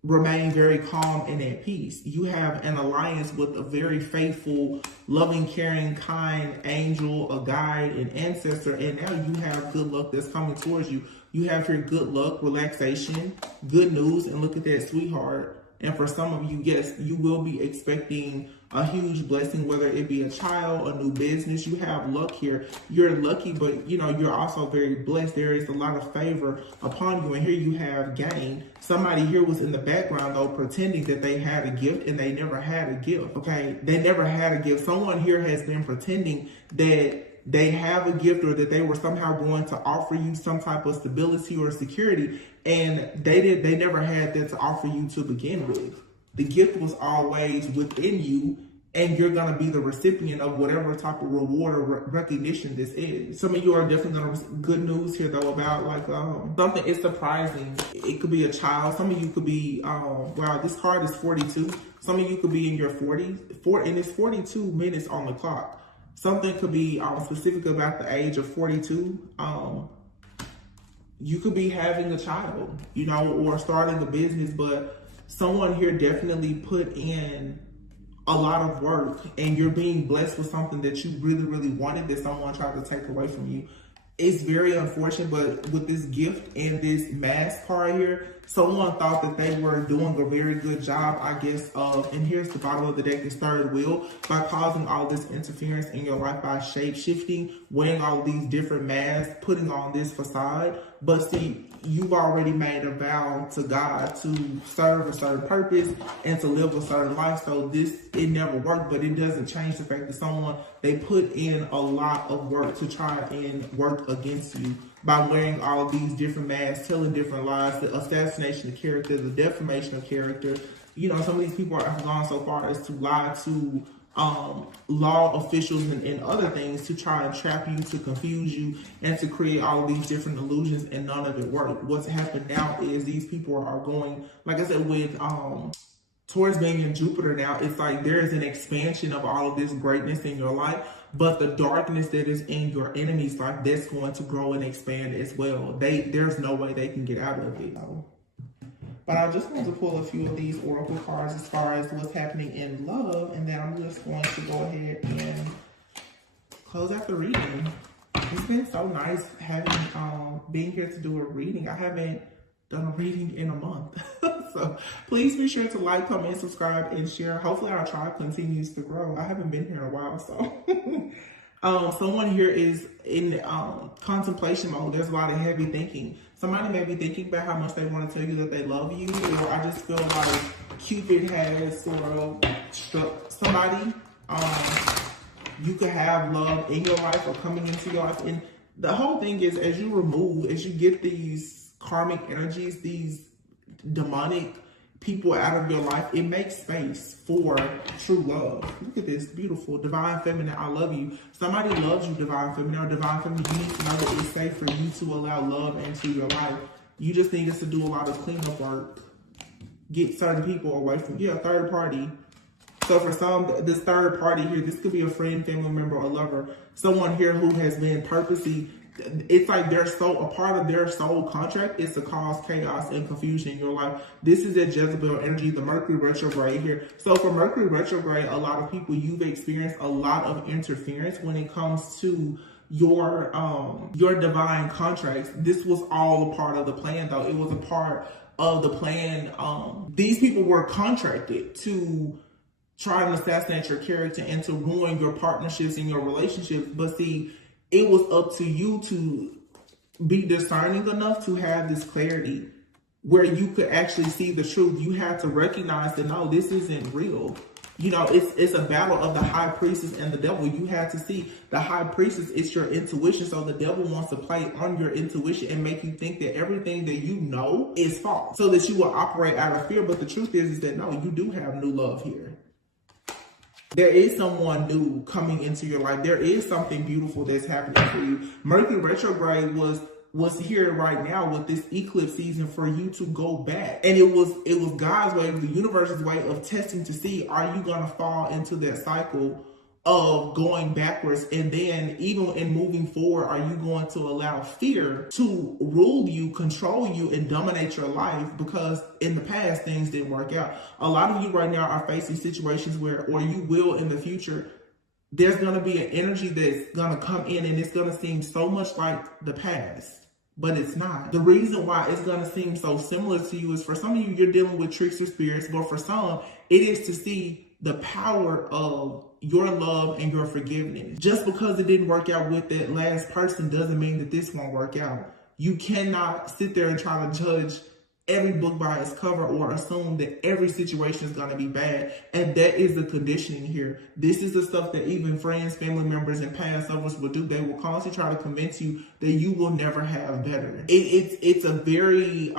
remain very calm and at peace. You have an alliance with a very faithful, loving, caring, kind angel, a guide, an ancestor, and now you have good luck that's coming towards you. You have your good luck, relaxation, good news, and look at that, sweetheart. And for some of you, yes, you will be expecting a huge blessing, whether it be a child, a new business. You have luck here. You're lucky, but you know, you're also very blessed. There is a lot of favor upon you. And here you have gain. Somebody here was in the background, though, pretending that they had a gift, and they never had a gift. Okay, they never had a gift. Someone here has been pretending that they have a gift, or that they were somehow going to offer you some type of stability or security, and they never had that to offer you to begin with. The gift was always within you, and you're going to be the recipient of whatever type of reward or recognition this is. Some of you are definitely going to, good news here though, about like something is surprising. It could be a child. Some of you could be, wow, this card is 42. Some of you could be in your 40s, and it's 42 minutes on the clock. Something could be specific about the age of 42. You could be having a child, you know, or starting a business, but someone here definitely put in a lot of work and you're being blessed with something that you really, really wanted that someone tried to take away from you. It's very unfortunate, but with this gift and this mask card here, someone thought that they were doing a very good job, I guess, of, and here's the bottom of the deck, is third wheel, by causing all this interference in your life by shape-shifting, wearing all these different masks, putting on this facade. But see, you've already made a vow to God to serve a certain purpose and to live a certain life. So it never worked, but it doesn't change the fact that they put in a lot of work to try and work against you by wearing all of these different masks, telling different lies, the assassination of character, the defamation of character. You know, some of these people have gone so far as to lie to law officials and other things to try and trap you, to confuse you, and to create all of these different illusions, and none of it worked. What's happened now is these people are going, like I said, with Taurus being in Jupiter now, it's like there is an expansion of all of this greatness in your life, but the darkness that is in your enemy's life, that's going to grow and expand as well. There's no way they can get out of it. But I just want to pull a few of these oracle cards as far as what's happening in love, and then I'm just going to go ahead and close out the reading. It's been so nice having being here to do a reading. I haven't done a reading in a month. So please be sure to like, comment, subscribe, and share. Hopefully our tribe continues to grow. I haven't been here in a while, so someone here is in contemplation mode. There's a lot of heavy thinking. Somebody may be thinking about how much they want to tell you that they love you, or I just feel like Cupid has sort of struck somebody. You could have love in your life or coming into your life. And the whole thing is, as you get these karmic energies, these demonic people out of your life, it makes space for true love. Look at this beautiful divine feminine. I love you. Somebody loves you, divine feminine, or divine feminine. You need to know that it's safe for you to allow love into your life. You just need us to do a lot of cleanup work, get certain people away from you. Third party. So for some, this third party here, this could be a friend, family member, or lover. Someone here who has been purposely, it's like a part of their soul contract is to cause chaos and confusion in your life. This is a Jezebel energy, the Mercury retrograde here. So for Mercury retrograde, a lot of people, you've experienced a lot of interference when it comes to your divine contracts. This was all a part of the plan, though. It was a part of the plan. These people were contracted to try and assassinate your character and to ruin your partnerships and your relationships. But see, it was up to you to be discerning enough to have this clarity where you could actually see the truth. You have to recognize that, no, this isn't real. You know, it's a battle of the high priestess and the devil. You have to see the high priestess, it's your intuition. So the devil wants to play on your intuition and make you think that everything that you know is false, so that you will operate out of fear. But the truth is that, no, you do have new love here. There is someone new coming into your life. There is something beautiful that's happening for you. Mercury retrograde was here right now with this eclipse season for you to go back. And it was God's way, the universe's way of testing to see, are you going to fall into that cycle of going backwards? And then even in moving forward, are you going to allow fear to rule you, control you, and dominate your life? Because in the past, things didn't work out. A lot of you right now are facing situations where, or you will in the future, there's going to be an energy that's going to come in and it's going to seem so much like the past, but it's not. The reason why it's going to seem so similar to you is, for some of you, you're dealing with trickster spirits, but for some, it is to see the power of your love and your forgiveness. Just because it didn't work out with that last person doesn't mean that this won't work out. You cannot sit there and try to judge every book by its cover or assume that every situation is going to be bad. And that is the conditioning here. This is the stuff that even friends, family members, and past lovers will do. They will constantly try to convince you that you will never have better. It's a very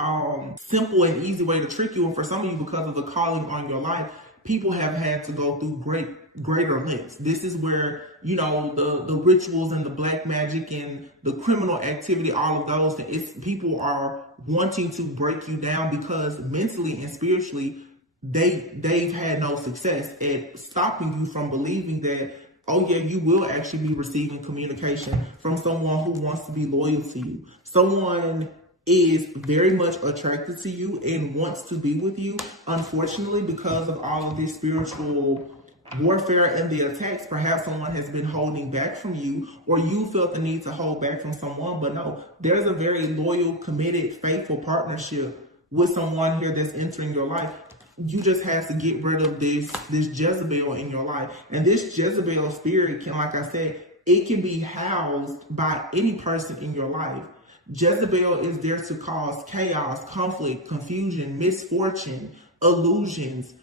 simple and easy way to trick you. And for some of you, because of the calling on your life, people have had to go through greater lengths. This is where, you know, the rituals and the black magic and the criminal activity, all of those, people are wanting to break you down because mentally and spiritually they've had no success at stopping you from believing that, oh yeah, you will actually be receiving communication from someone who wants to be loyal to you. Someone is very much attracted to you and wants to be with you. Unfortunately, because of all of this spiritual warfare and the attacks. Perhaps someone has been holding back from you, or you felt the need to hold back from someone. But no, there's a very loyal, committed, faithful partnership with someone here that's entering your life. You just have to get rid of this Jezebel in your life. And this Jezebel spirit can, like I said, it can be housed by any person in your life. Jezebel is there to cause chaos, conflict, confusion, misfortune, illusions,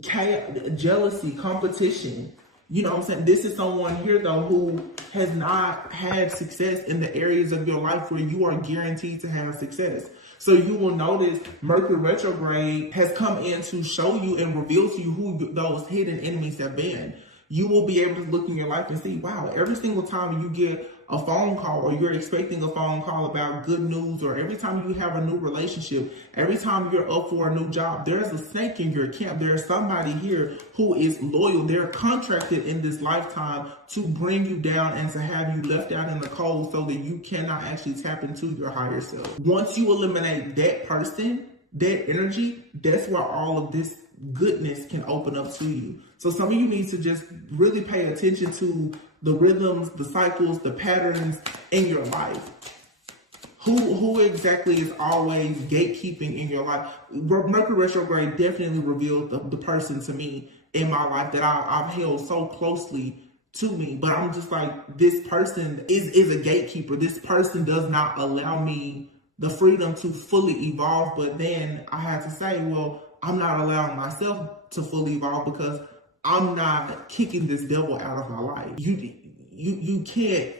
jealousy, competition. You know what I'm saying? This is someone here, though, who has not had success in the areas of your life where you are guaranteed to have success. So you will notice Mercury retrograde has come in to show you and reveal to you who those hidden enemies have been. You will be able to look in your life and see, wow, every single time you get a phone call, or you're expecting a phone call about good news, or every time you have a new relationship, every time you're up for a new job, there's a snake in your camp. There's somebody here who is loyal. They're contracted in this lifetime to bring you down and to have you left out in the cold so that you cannot actually tap into your higher self. Once you eliminate that person, that energy, that's where all of this goodness can open up to you. So some of you need to just really pay attention to the rhythms, the cycles, the patterns in your life. Who exactly is always gatekeeping in your life? Mercury retrograde definitely revealed the person to me in my life that I've held so closely to me. But I'm just like, this person is a gatekeeper. This person does not allow me the freedom to fully evolve. But then I had to say, well, I'm not allowing myself to fully evolve because I'm not kicking this devil out of my life. You can't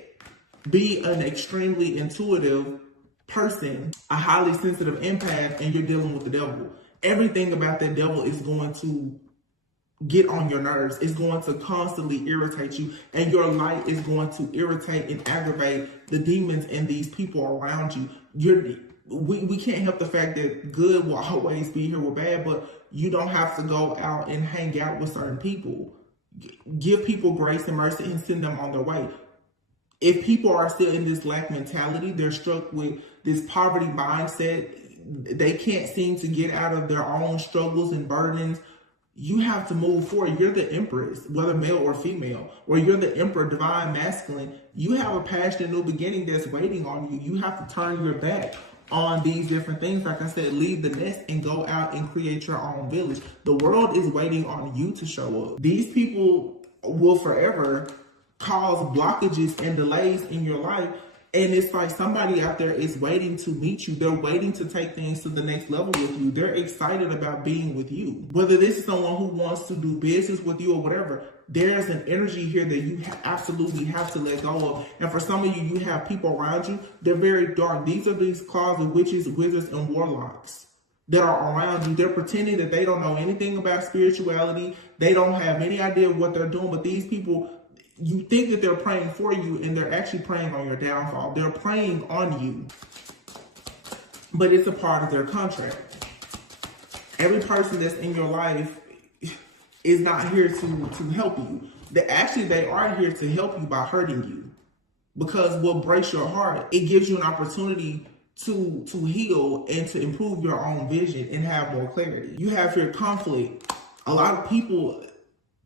be an extremely intuitive person, a highly sensitive empath, and you're dealing with the devil. Everything about that devil is going to get on your nerves. It's going to constantly irritate you, and your light is going to irritate and aggravate the demons and these people around you. We can't help the fact that good will always be here with bad, but you don't have to go out and hang out with certain people. Give people grace and mercy and send them on their way. If people are still in this lack mentality, they're struck with this poverty mindset, they can't seem to get out of their own struggles and burdens, you have to move forward. You're the empress, whether male or female, or you're the emperor, divine masculine. You have a passionate new beginning that's waiting on you. You have to turn your back on these different things. Like I said, leave the nest and go out and create your own village. The world is waiting on you to show up. These people will forever cause blockages and delays in your life. And it's like somebody out there is waiting to meet you. They're waiting to take things to the next level with you. They're excited about being with you. Whether this is someone who wants to do business with you or whatever, there's an energy here that you absolutely have to let go of. And for some of you, you have people around you, they're very dark. These are these closet witches, wizards, and warlocks that are around you. They're pretending that they don't know anything about spirituality. They don't have any idea what they're doing. But these people, you think that they're praying for you, and they're actually praying on your downfall. They're praying on you, but it's a part of their contract. Every person that's in your life is not here to help you. They are here to help you by hurting you, because what breaks your heart, it gives you an opportunity to heal and to improve your own vision and have more clarity. You have your conflict. A lot of people,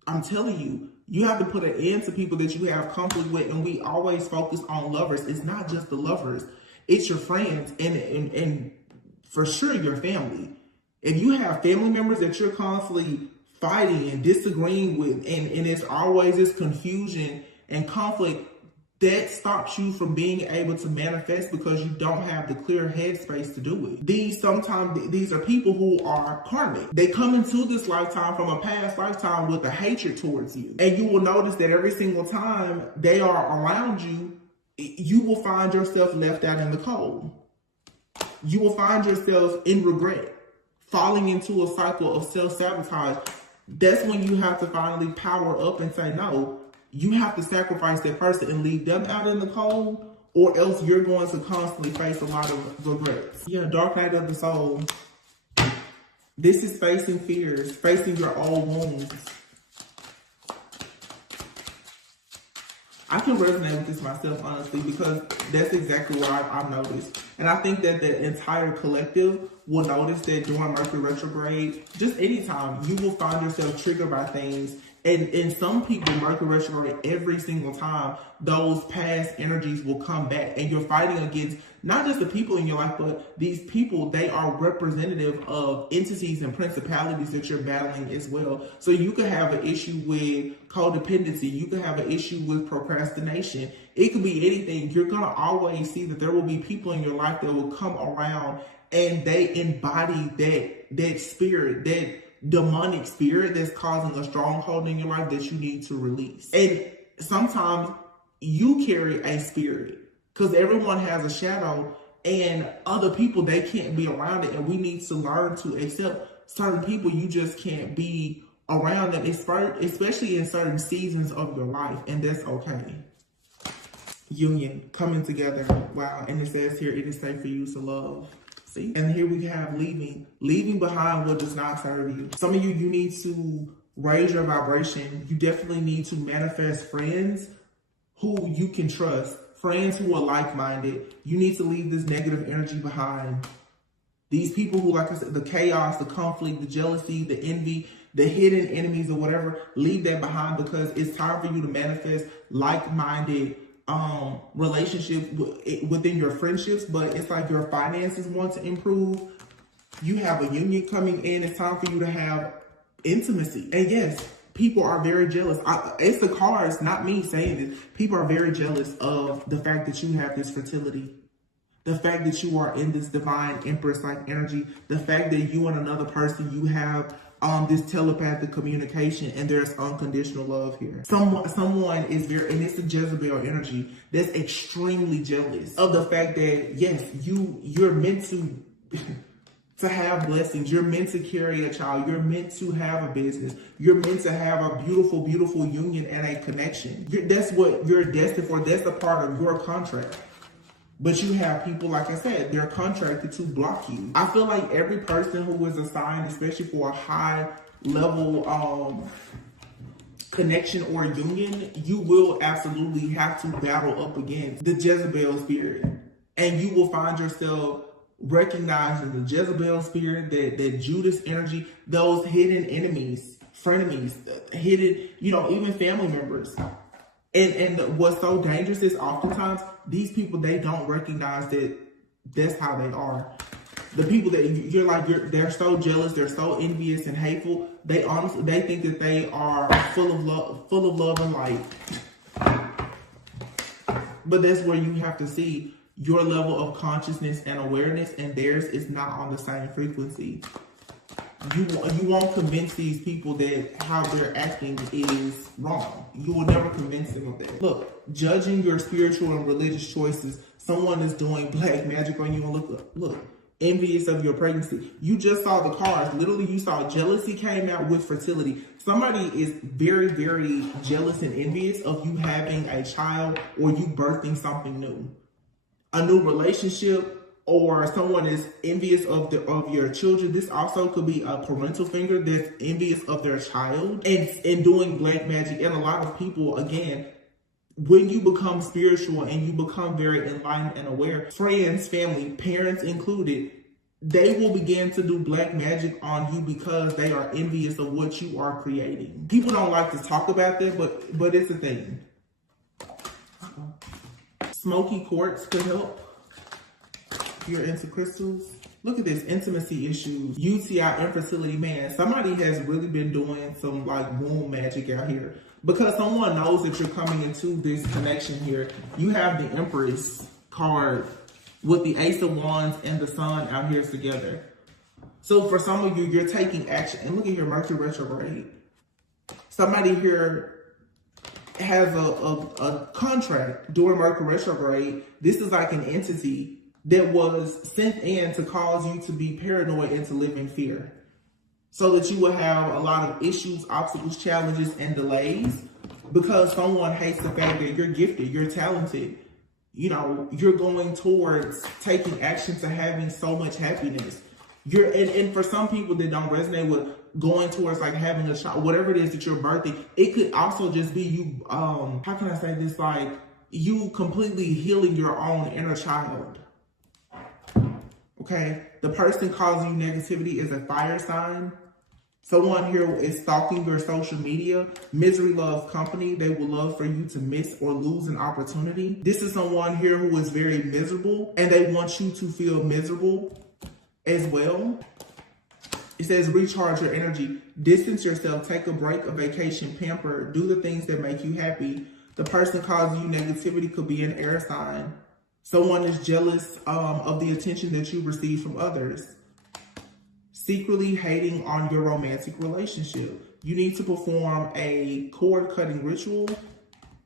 I'm telling you, you have to put an end to people that you have conflict with, and we always focus on lovers. It's not just the lovers, it's your friends and for sure your family. If you have family members that you're constantly fighting and disagreeing with, and it's always this confusion and conflict, that stops you from being able to manifest because you don't have the clear headspace to do it. Sometimes these are people who are karmic. They come into this lifetime from a past lifetime with a hatred towards you. And you will notice that every single time they are around you, you will find yourself left out in the cold. You will find yourself in regret, falling into a cycle of self-sabotage. That's when you have to finally power up and say, no, you have to sacrifice that person and leave them out in the cold, or else you're going to constantly face a lot of regrets. Yeah, dark night of the soul. This is facing fears, facing your old wounds. I can resonate with this myself, honestly, because that's exactly what I've noticed. And I think that the entire collective will notice that during Mercury retrograde, just anytime, you will find yourself triggered by things. And some people, Mercury retrograde, every single time, those past energies will come back. And you're fighting against not just the people in your life, but these people, they are representative of entities and principalities that you're battling as well. So you could have an issue with codependency. You could have an issue with procrastination. It could be anything. You're going to always see that there will be people in your life that will come around and they embody that spirit, that demonic spirit that's causing a stronghold in your life that you need to release. And sometimes you carry a spirit because everyone has a shadow, and other people, they can't be around it. And we need to learn to accept certain people. You just can't be around them, especially in certain seasons of your life. And that's okay. Union, coming together. Wow. And it says here, it is safe for you to love. See? And here we have leaving behind what does not serve you. Some of you need to raise your vibration. You definitely need to manifest friends who you can trust, friends who are like-minded. You need to leave this negative energy behind. These people who, like I said, the chaos, the conflict, the jealousy, the envy, the hidden enemies or whatever, leave that behind, because it's time for you to manifest like-minded relationships within your friendships. But it's like your finances want to improve. You have a union coming in. It's time for you to have intimacy. And yes, people are very jealous. It's the cards, not me saying this. People are very jealous of the fact that you have this fertility, the fact that you are in this divine empress-like energy, the fact that you and another person, you have this telepathic communication, and there's unconditional love here. Someone is very, and it's a Jezebel energy that's extremely jealous of the fact that, yes, you're meant to have blessings. You're meant to carry a child. You're meant to have a business. You're meant to have a beautiful, beautiful union and a connection. That's what you're destined for. That's a part of your contract. But you have people, like I said, they're contracted to block you. I feel like every person who is assigned, especially for a high level connection or union, you will absolutely have to battle up against the Jezebel spirit. And you will find yourself recognizing the Jezebel spirit, that Judas energy, those hidden enemies, frenemies, hidden, even family members. And what's so dangerous is oftentimes these people, they don't recognize that that's how they are. The people that they're so jealous, they're so envious and hateful. They think that they are full of love and light. But that's where you have to see your level of consciousness and awareness, and theirs is not on the same frequency. You won't convince these people that how they're acting is wrong. You will never convince them of that. Look, judging your spiritual and religious choices, someone is doing black magic on you, and look, envious of your pregnancy. You just saw the cards. Literally, you saw jealousy came out with fertility. Somebody is very, very jealous and envious of you having a child or you birthing something new. A new relationship, or someone is envious of your children. This also could be a parental figure that's envious of their child and doing black magic. And a lot of people, again, when you become spiritual and you become very enlightened and aware, friends, family, parents included, they will begin to do black magic on you because they are envious of what you are creating. People don't like to talk about that, but it's a thing. Smoky quartz could help. If you're into crystals, look at this, intimacy issues, UTI, infertility. Man, somebody has really been doing some like womb magic out here, because someone knows that you're coming into this connection here. You have the Empress card with the Ace of Wands and the Sun out here together. So for some of you, you're taking action. And look at here, Mercury retrograde. Somebody here has a contract during Mercury retrograde. This is like an entity that was sent in to cause you to be paranoid and to live in fear, so that you will have a lot of issues, obstacles, challenges, and delays, because someone hates the fact that you're gifted, you're talented. You're going towards taking action to having so much happiness. And for some people that don't resonate with going towards like having a child, whatever it is that you're birthing, it could also just be you, how can I say this, like you completely healing your own inner child. Okay, the person causing you negativity is a fire sign. Someone here is stalking your social media. Misery loves company. They will love for you to miss or lose an opportunity. This is someone here who is very miserable and they want you to feel miserable as well. It says recharge your energy, distance yourself, take a break, a vacation, pamper, do the things that make you happy. The person causing you negativity could be an air sign. Someone is jealous of the attention that you receive from others. Secretly hating on your romantic relationship. You need to perform a cord cutting ritual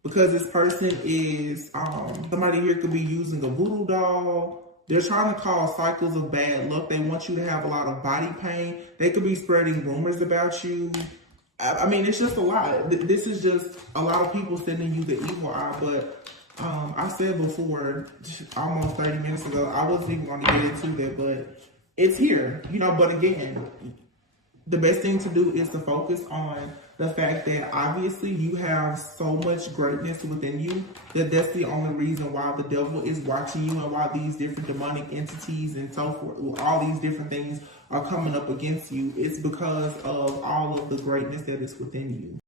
because this person is, somebody here could be using a voodoo doll. They're trying to cause cycles of bad luck. They want you to have a lot of body pain. They could be spreading rumors about you. I mean, it's just a lot. This is just a lot of people sending you the evil eye. But I said before, almost 30 minutes ago, I wasn't even going to get into that, but it's here, you know. But again, the best thing to do is to focus on the fact that obviously you have so much greatness within you that that's the only reason why the devil is watching you and why these different demonic entities and so forth, all these different things are coming up against you. It's because of all of the greatness that is within you.